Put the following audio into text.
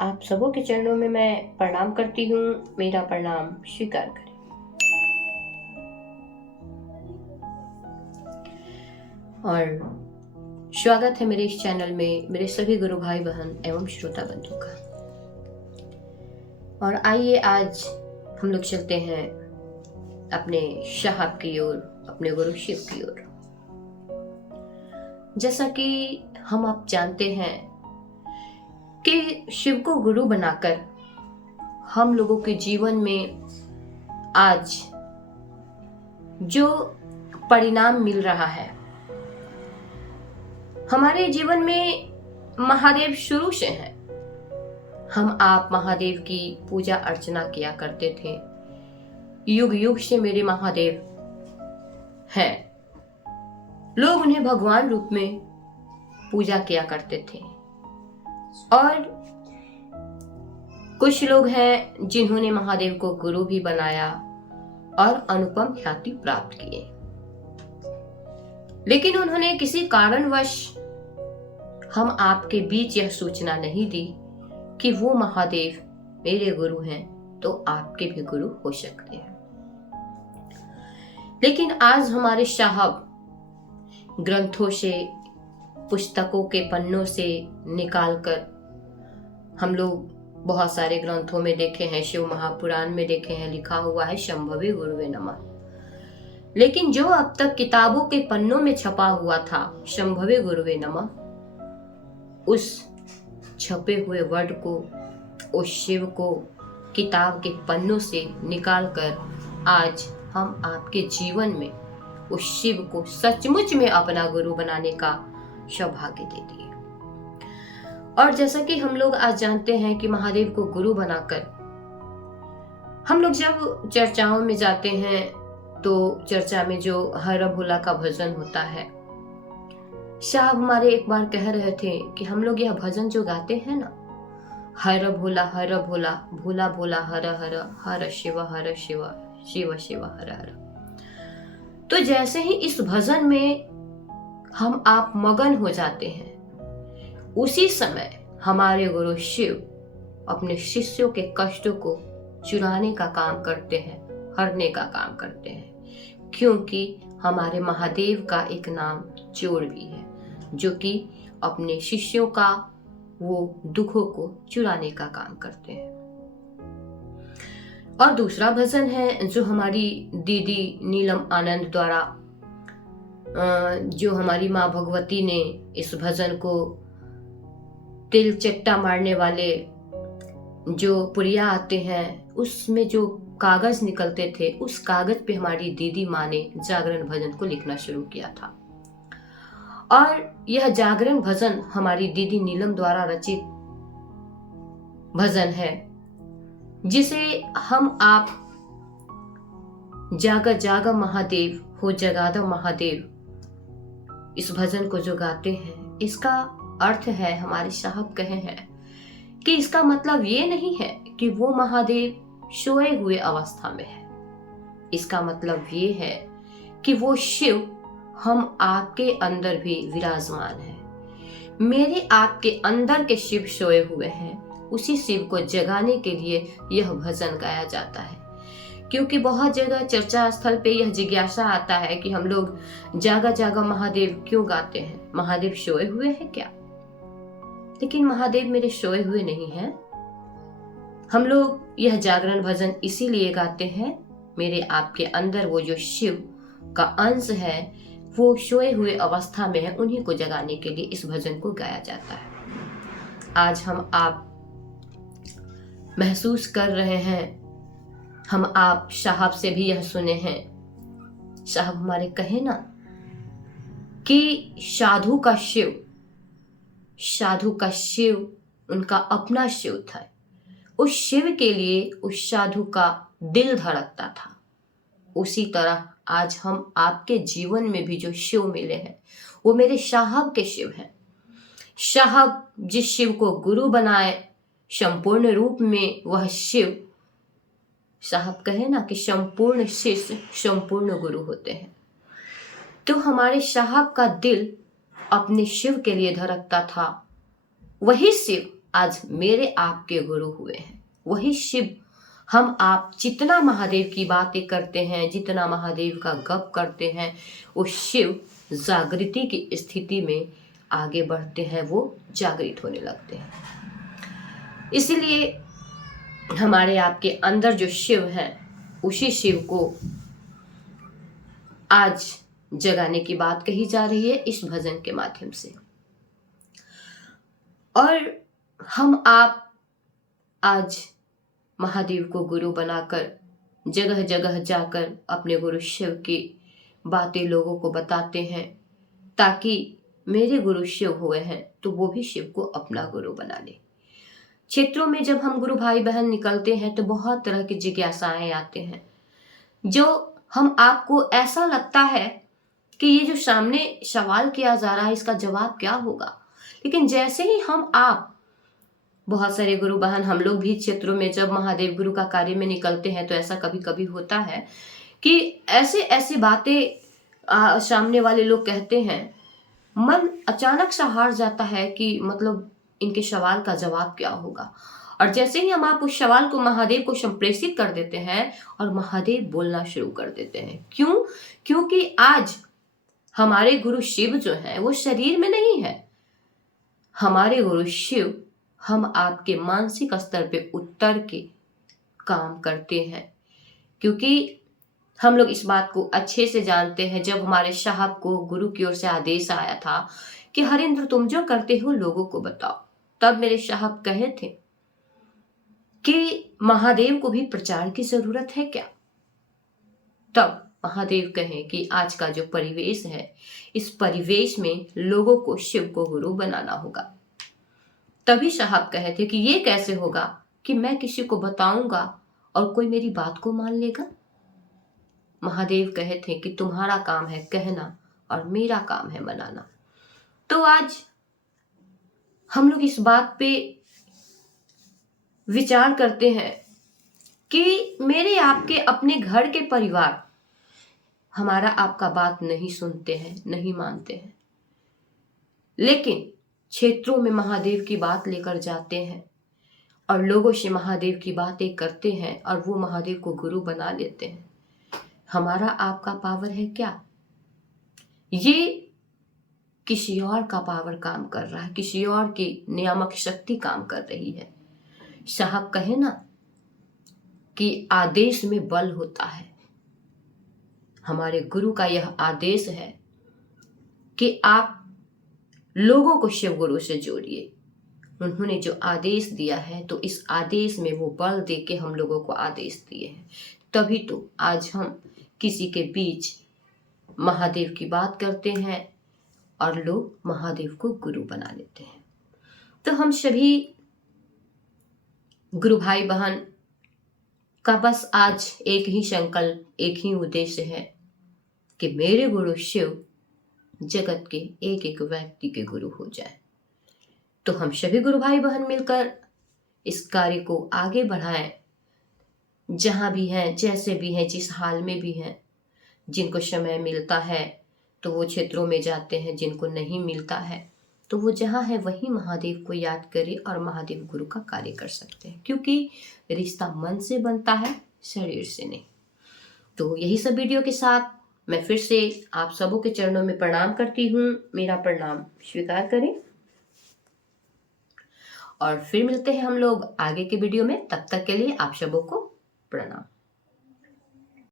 आप सबों के चरणों में मैं प्रणाम करती हूँ। मेरा प्रणाम स्वीकार करें। और स्वागत है मेरे इस चैनल में मेरे सभी गुरु भाई बहन एवं श्रोता बंधु का। और आइए आज हम लोग चलते हैं अपने साहब की ओर, अपने गुरु शिव की ओर। जैसा कि हम आप जानते हैं कि शिव को गुरु बनाकर हम लोगों के जीवन में आज जो परिणाम मिल रहा है, हमारे जीवन में महादेव शुरू से हैं। हम आप महादेव की पूजा अर्चना किया करते थे। युग युग से मेरे महादेव हैं। लोग उन्हें भगवान रूप में पूजा किया करते थे। और कुछ लोग हैं जिन्होंने महादेव को गुरु भी बनाया और अनुपम ख्याति प्राप्त किए, लेकिन उन्होंने किसी कारणवश हम आपके बीच यह सूचना नहीं दी कि वो महादेव मेरे गुरु हैं तो आपके भी गुरु हो सकते हैं। लेकिन आज हमारे साहब ग्रंथों से, पुस्तकों के पन्नों से निकालकर, हम लोग बहुत सारे ग्रंथों में देखे हैं, शिव महापुराण में देखे हैं, लिखा हुआ है शंभवे गुरुवे नमः। लेकिन जो अब तक किताबों के पन्नों में छपा हुआ था शंभवे गुरुवे नमः, उस छपे हुए वर्ड को, उस शिव को किताब के पन्नों से निकालकर आज हम आपके जीवन में उस शिव को सचमुच में अपना गुरु बनाने का सौभाग्य दे दिए। और जैसा कि हम लोग आज जानते हैं कि महादेव को गुरु बनाकर हम लोग जब चर्चाओं में जाते हैं तो चर्चा में जो हर भोला का भजन होता है, साहब हमारे एक बार कह रहे थे कि हम लोग यह भजन जो गाते हैं ना, हर भोला भोला भोला हर हर हर शिव शिव शिव हर हर, तो जैसे ही इस भजन में हम आप मगन हो जाते हैं, उसी समय हमारे गुरु शिव अपने शिष्यों के कष्टों को चुराने का काम करते हैं, हरने का काम करते हैं। क्योंकि हमारे महादेव का एक नाम चोर भी है, जो कि अपने शिष्यों का वो दुखों को चुराने का काम करते हैं। और दूसरा भजन है जो हमारी दीदी नीलम आनंद द्वारा, जो हमारी माँ भगवती ने इस भजन को तिल चट्टा मारने वाले जो पुरिया आते हैं उसमें जो कागज निकलते थे, उस कागज पे हमारी दीदी माँ ने जागरण भजन को लिखना शुरू किया था। और यह जागरण भजन हमारी दीदी नीलम द्वारा रचित भजन है, जिसे हम आप जागा जागा महादेव हो जगादा महादेव, इस भजन को जो गाते हैं, इसका अर्थ है, हमारे साहब कहे हैं कि इसका मतलब ये नहीं है कि वो महादेव सोए हुए अवस्था में है। इसका मतलब ये है कि वो शिव हम आपके अंदर भी विराजमान है। मेरे आपके अंदर के शिव सोए हुए हैं, उसी शिव को जगाने के लिए यह भजन गाया जाता है। क्योंकि बहुत जगह चर्चा स्थल पे यह जिज्ञासा आता है कि हम लोग जागा जागा महादेव क्यों गाते हैं, महादेव सोए हुए हैं क्या? लेकिन महादेव मेरे सोए हुए नहीं हैं। हम लोग यह जागरण भजन इसीलिए गाते हैं, मेरे आपके अंदर वो जो शिव का अंश है वो सोए हुए अवस्था में है, उन्हीं को जगाने के लिए इस भजन को गाया जाता है। आज हम आप महसूस कर रहे हैं, हम आप साहब से भी यह सुने हैं, साहब हमारे कहे ना कि साधु का शिव उनका अपना शिव था। उस शिव के लिए उस साधु का दिल धड़कता था। उसी तरह आज हम आपके जीवन में भी जो शिव मिले हैं वो मेरे साहब के शिव हैं। साहब जिस शिव को गुरु बनाए संपूर्ण रूप में, वह शिव, साहब कहे ना कि संपूर्ण शिष्य संपूर्ण गुरु होते हैं। तो हमारे साहब का दिल अपने शिव के लिए धड़कता था। वही शिव आज मेरे आपके गुरु हुए हैं। वही शिव हम आप जितना महादेव की बातें करते हैं, जितना महादेव का गप करते हैं, वो शिव जागृति की स्थिति में आगे बढ़ते हैं, वो जागृत होने लगते हैं। इसलिए हमारे आपके अंदर जो शिव है, उसी शिव को आज जगाने की बात कही जा रही है इस भजन के माध्यम से। और हम आप आज महादेव को गुरु बनाकर जगह जगह जाकर अपने गुरु शिव की बातें लोगों को बताते हैं, ताकि मेरे गुरु शिव हुए हैं तो वो भी शिव को अपना गुरु बना ले। क्षेत्रों में जब हम गुरु भाई बहन निकलते हैं तो बहुत तरह की जिज्ञासाएं आते हैं, जो हम आपको ऐसा लगता है कि ये जो सामने सवाल किया जा रहा है इसका जवाब क्या होगा। लेकिन जैसे ही हम आप बहुत सारे गुरु बहन हम लोग भी क्षेत्रों में जब महादेव गुरु का कार्य में निकलते हैं तो ऐसा कभी कभी होता है कि ऐसे ऐसी बातें सामने वाले लोग कहते हैं, मन अचानक सा हार जाता है कि मतलब इनके सवाल का जवाब क्या होगा। और जैसे ही हम आप उस सवाल को महादेव को संप्रेषित कर देते हैं और महादेव बोलना शुरू कर देते हैं। क्यों? क्योंकि आज हमारे गुरु शिव जो है वो शरीर में नहीं है। हमारे गुरु शिव हम आपके मानसिक स्तर पे उतर के काम करते हैं, क्योंकि हम लोग इस बात को अच्छे से जानते हैं। जब हमारे साहब को गुरु की ओर से आदेश आया था कि हरिंद्र तुम जो करते हो लोगों को बताओ, तब मेरे साहब कहे थे कि महादेव को भी प्रचार की जरूरत है क्या। तब महादेव कहें कि आज का जो परिवेश है, इस परिवेश में लोगों को शिव को गुरु बनाना होगा। तभी साहब कहे थे कि ये कैसे होगा कि मैं किसी को बताऊंगा और कोई मेरी बात को मान लेगा। महादेव कहे थे कि तुम्हारा काम है कहना और मेरा काम है मनाना। तो आज हम लोग इस बात पे विचार करते हैं कि मेरे आपके अपने घर के परिवार हमारा आपका बात नहीं सुनते हैं, नहीं मानते हैं, लेकिन क्षेत्रों में महादेव की बात लेकर जाते हैं और लोगों से महादेव की बातें करते हैं और वो महादेव को गुरु बना लेते हैं। हमारा आपका पावर है क्या? ये किसी और का पावर काम कर रहा है, किसी और की नियामक शक्ति काम कर रही है। साहब कहे ना कि आदेश में बल होता है। हमारे गुरु का यह आदेश है कि आप लोगों को शिव गुरु से जोड़िए। उन्होंने जो आदेश दिया है तो इस आदेश में वो बल दे के हम लोगों को आदेश दिए हैं। तभी तो आज हम किसी के बीच महादेव की बात करते हैं और लोग महादेव को गुरु बना लेते हैं। तो हम सभी गुरु भाई बहन का बस आज एक ही संकल्प, एक ही उद्देश्य है कि मेरे गुरु शिव जगत के एक एक व्यक्ति के गुरु हो जाए। तो हम सभी गुरु भाई बहन मिलकर इस कार्य को आगे बढ़ाएं। जहां भी हैं, जैसे भी हैं, जिस हाल में भी हैं, जिनको समय मिलता है तो वो क्षेत्रों में जाते हैं, जिनको नहीं मिलता है तो वो जहां है वहीं महादेव को याद करे और महादेव गुरु का कार्य कर सकते हैं, क्योंकि रिश्ता मन से बनता है, शरीर से नहीं। तो यही सब वीडियो के साथ मैं फिर से आप सबों के चरणों में प्रणाम करती हूँ। मेरा प्रणाम स्वीकार करें और फिर मिलते हैं हम लोग आगे के वीडियो में। तब तक के लिए आप सबों को प्रणाम।